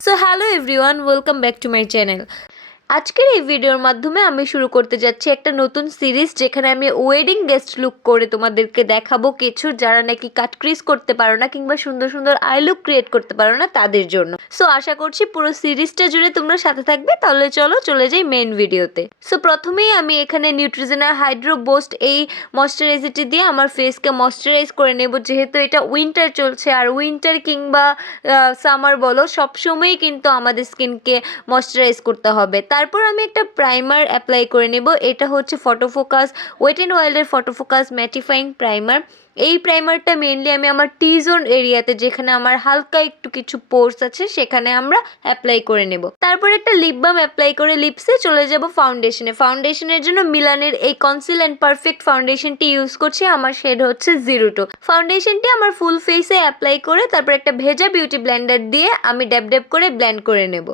So hello everyone, welcome back to my channel. আজকের এই ভিডিওর মাধ্যমে আমি শুরু করতে যাচ্ছি একটা নতুন সিরিজ, যেখানে আমি ওয়েডিং গেস্ট লুক করে তোমাদেরকে দেখাবো কিছু যারা নাকি কাট ক্রিজ করতে পারো না কিংবা সুন্দর সুন্দর আই লুক ক্রিয়েট করতে পারো না তাদের জন্য। সো আশা করছি পুরো সিরিজটা জুড়ে তোমরা সাথে থাকবে। তাহলে চলে যাই মেন ভিডিওতে। সো প্রথমেই আমি এখানে নিউট্রিজেনা হাইড্রো বুস্ট এই ময়শ্চারাইজারটি দিয়ে আমার ফেসকে ময়শ্চারাইজ করে নেব, যেহেতু এটা উইন্টার চলছে। আর উইন্টার কিংবা সামার বলো, সবসময়ই কিন্তু আমাদের স্কিনকে ময়শ্চারাইজ করতে হবে। তারপর আমি একটা প্রাইমার অ্যাপ্লাই করে নেব। এটা হচ্ছে ফটোফোকাস ওয়েট অ্যান্ড ওয়াইল্ডের ফটোফোকাস ম্যাটিফাইং প্রাইমার। এই প্রাইমারটা মেনলি আমি আমার টি জোন এরিয়াতে, যেখানে আমার হালকা একটু কিছু পোর্স আছে, সেখানে আমরা অ্যাপ্লাই করে নেব। তারপর একটা লিপ বাম অ্যাপ্লাই করে লিপসে চলে যাব ফাউন্ডেশনে। ফাউন্ডেশনের জন্য মিলানের এই কনসিল অ্যান্ড পারফেক্ট ফাউন্ডেশনটি ইউজ করছি। আমার শেড হচ্ছে 02। ফাউন্ডেশনটি আমার ফুল ফেসে অ্যাপ্লাই করে তারপর একটা ভেজা বিউটি ব্লেন্ডার দিয়ে আমি ড্যাব ড্যাব করে ব্লেন্ড করে নেব।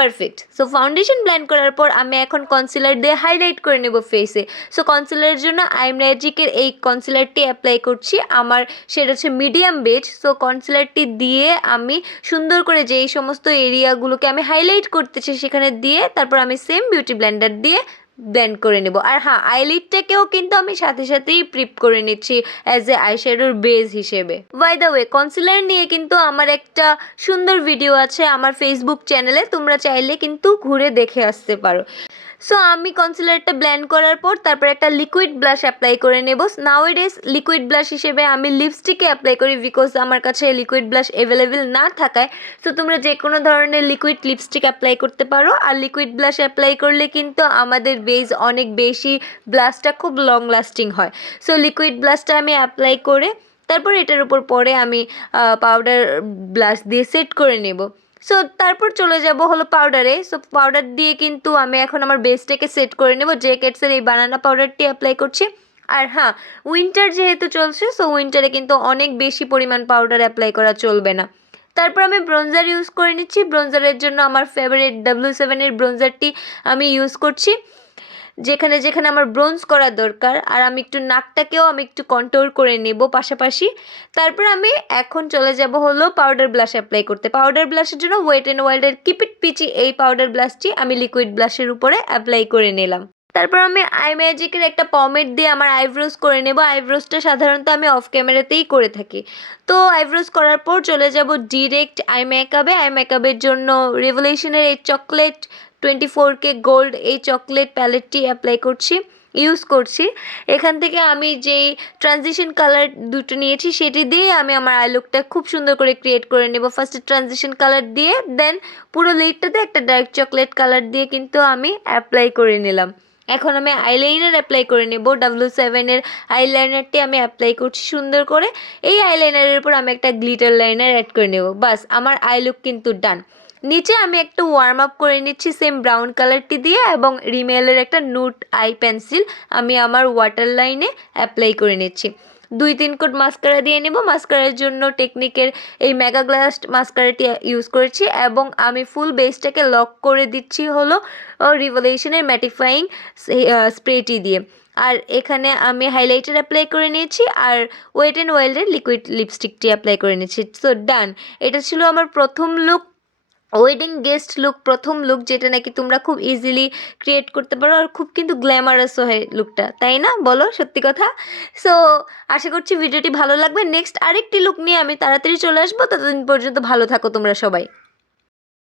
পারফেক্ট। সো ফাউন্ডেশন ব্লেন্ড করার পর আমি এখন কনসিলার দিয়ে হাইলাইট করে নেব ফেসে। সো কনসিলারের জন্য আই ম্যাজিকের এই কনসিলারটি অ্যাপ্লাই করছি। আমার সেটা হচ্ছে মিডিয়াম বেজ। সো কনসিলারটি দিয়ে আমি সুন্দর করে যেই সমস্ত এরিয়াগুলোকে আমি হাইলাইট করতেছি সেখানে দিয়ে তারপর আমি সেম বিউটি ব্লেন্ডার দিয়ে ব্লেন্ড করে নেব। আর হ্যাঁ, আইলিডটাকেও কিন্তু আমি সাথে সাথেই প্রিপ করে নিচ্ছি অ্যাজ এ আইশ্যাডোর বেস হিসেবে। বাই দ্য ওয়ে, কনসিলার নিয়ে কিন্তু আমার একটা সুন্দর ভিডিও আছে আমার ফেসবুক চ্যানেলে, তোমরা চাইলে কিন্তু ঘুরে দেখে আসতে পারো। সো আমি কনসিলারটা ব্লেন্ড করার পর তারপর একটা লিকুইড ব্লাশ অ্যাপ্লাই করে নেব। নাওয়াডেজ লিকুইড ব্লাশ হিসেবে আমি লিপস্টিকে অ্যাপ্লাই করি, বিকজ আমার কাছে লিকুইড ব্লাশ অ্যাভেলেবেল না থাকায়। সো তোমরা যে কোনো ধরনের লিকুইড লিপস্টিক অ্যাপ্লাই করতে পারো। আর লিকুইড ব্লাশ অ্যাপ্লাই করলে কিন্তু আমাদের বেস অনেক বেশি, ব্লাশটা খুব লং লাস্টিং হয়। সো লিকুইড ব্লাশটা আমি অ্যাপ্লাই করে তারপর এটার উপর পরে আমি পাউডার ব্লাশ দিয়ে সেট করে নেব। সো তারপর চলে যাব হলো পাউডারে। সো পাউডার দিয়ে কিন্তু আমি এখন আমার বেসটাকে সেট করে নেব। জেকেটসের এই বানানা পাউডারটি অ্যাপ্লাই করছি। আর হ্যাঁ, উইন্টার যেহেতু চলছে, সো উইন্টারে কিন্তু অনেক বেশি পরিমাণ পাউডার অ্যাপ্লাই করা চলবে না। তারপর আমি ব্রোঞ্জার ইউজ করে নিচ্ছি। ব্রোঞ্জারের জন্য আমার ফেভারিট W7-এর ব্রোঞ্জারটি আমি ইউজ করছি, যেখানে যেখানে আমার ব্রোঞ্জ করা দরকার। আর আমি একটু নাকটাকেও আমি একটু কন্ট্রোল করে নেব পাশাপাশি। তারপর আমি এখন চলে যাব হলো পাউডার ব্লাশ অ্যাপ্লাই করতে। পাউডার ব্লাশের জন্য ওয়েট অ্যান্ড ওয়াইল্ডের কিপ ইট পিচি এই পাউডার ব্লাশটি আমি লিকুইড ব্লাশের উপরে অ্যাপ্লাই করে নিলাম। তারপর আমি আই ম্যাজিকের একটা পমেড দিয়ে আমার আইব্রোজ করে নেব। আইব্রোজটা সাধারণত আমি অফ ক্যামেরাতেই করে থাকি। তো আইব্রোজ করার পর চলে যাব ডিরেক্ট আই মেকআপে। আই মেকআপের জন্য রেভলিউশনের এই চকলেট 24K গোল্ড এই চকলেট প্যালেটটি অ্যাপ্লাই করছি, ইউজ করছি। এখান থেকে আমি যেই ট্রানজিশন কালার দুটো নিয়েছি সেটি দিয়ে আমি আমার আই লুকটা খুব সুন্দর করে ক্রিয়েট করে নেব। ফার্স্টে ট্রানজিশন কালার দিয়ে দেন পুরো লিডটাতে একটা ডার্ক চকলেট কালার দিয়ে কিন্তু আমি অ্যাপ্লাই করে নিলাম। এখন আমি আইলাইনার অ্যাপ্লাই করে নেব। W7-এর আইলাইনারটি আমি অ্যাপ্লাই করছি সুন্দর করে। এই আইলাইনারের উপর আমি একটা গ্লিটার লাইনার অ্যাড করে নেব। বাস, আমার আই লুক কিন্তু ডান। নিচে আমি একটু ওয়ার্ম আপ করে নিচ্ছি সেম ব্রাউন কালারটি দিয়ে, এবং রিমেলের একটা নুট আই পেন্সিল আমি আমার ওয়াটার লাইনে অ্যাপ্লাই করে নিচ্ছি। 2-3 কোট মাস্কারা দিয়ে নেব। মাস্কারার জন্য টেকনিকের এই মেগা গ্লাস মাস্কারাটি ইউজ করেছি, এবং আমি ফুল বেসটাকে লক করে দিচ্ছি হলো রিভলিউশনের ম্যাটিফাইং স্প্রেটি দিয়ে। আর এখানে আমি হাইলাইটার অ্যাপ্লাই করে নিয়েছি আর ওয়েট অ্যান্ড ওয়াইল্ডের লিকুইড লিপস্টিকটি অ্যাপ্লাই করে নিয়েছি। সো ডান। এটা ছিল আমার প্রথম লুক, ওয়েডিং গেস্ট লুক, প্রথম লুক, যেটা নাকি তোমরা খুব ইজিলি ক্রিয়েট করতে পারো। আর খুব কিন্তু গ্ল্যামারাসও হয় লুকটা, তাই না? বলো সত্যি কথা। সো আশা করছি ভিডিওটি ভালো লাগবে। নেক্সট আরেকটি লুক নিয়ে আমি তাড়াতাড়ি চলে আসবো। ততদিন পর্যন্ত ভালো থাকো তোমরা সবাই।